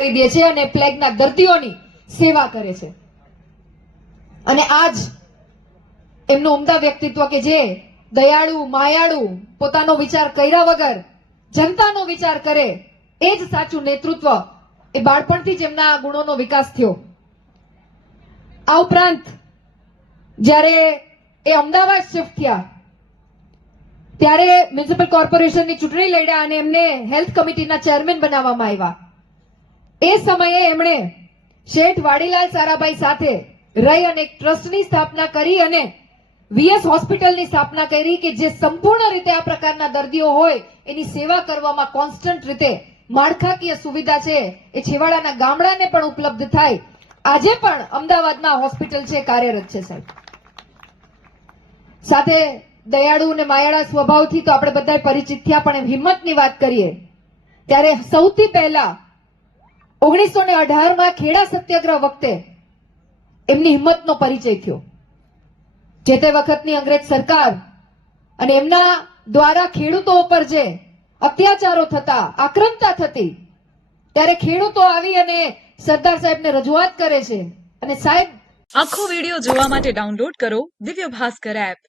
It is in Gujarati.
કરી દે છે અને પ્લેગના દર્દીઓની સેવા કરે છે. અને આજ એમનું ઉમદા વ્યક્તિત્વ કે જે દયાળુ, માયાળુ પોતાનો વિચાર કર્યા વગર જનતાનો વિચાર કરે, એ જ સાચું નેતૃત્વ એ બાળપણથી જ એમના ગુણોનો વિકાસ થયો. આ ઉપરાંત જ્યારે એ અમદાવાદ શિફ્ટ થયા, ત્યારે મ્યુનિસિપલ કોર્પોરેશનની ચૂંટણી લડ્યા અને એમને હેલ્થ કમિટીના ચેરમેન બનાવવામાં આવ્યા. એ સમયે એમણે શેઠ વાડીલાલ સારાભાઈ સાથે રહી અને એક ટ્રસ્ટની સ્થાપના કરી અને વીએસ હોસ્પિટલની સ્થાપના કરી કે જે સંપૂર્ણ રીતે આ પ્રકારના દર્દીઓ હોય, એની સેવા કરવામાં કોન્સ્ટન્ટ રીતે માળખાકીય સુવિધા છે. એ છેવાડાના ગામડાને પણ ઉપલબ્ધ થાય. આજે પણ અમદાવાદમાં હોસ્પિટલ છે, કાર્યરત છે, સાહેબ. સાથે દયાળુ અને માયાળા સ્વભાવથી તો આપણે બધા પરિચિત થયા, પણ હિંમતની વાત કરીએ, ત્યારે સૌથી પહેલા ઓગણીસો ને અઢારમાં ખેડા સત્યાગ્રહ વખતે એમની હિંમતનો પરિચય થયો. જે તે વખતની અંગ્રેજ સરકાર અને એમના દ્વારા ખેડૂતો ઉપર જે અત્યાચારો થતા આક્રમતા થતી, ત્યારે ખેડૂતો આવી અને સરદાર સાહેબને રજૂઆત કરે છે. અને સાહેબ આખો વીડિયો જોવા માટે ડાઉનલોડ કરો દિવ્ય ભાસ્કર એપ.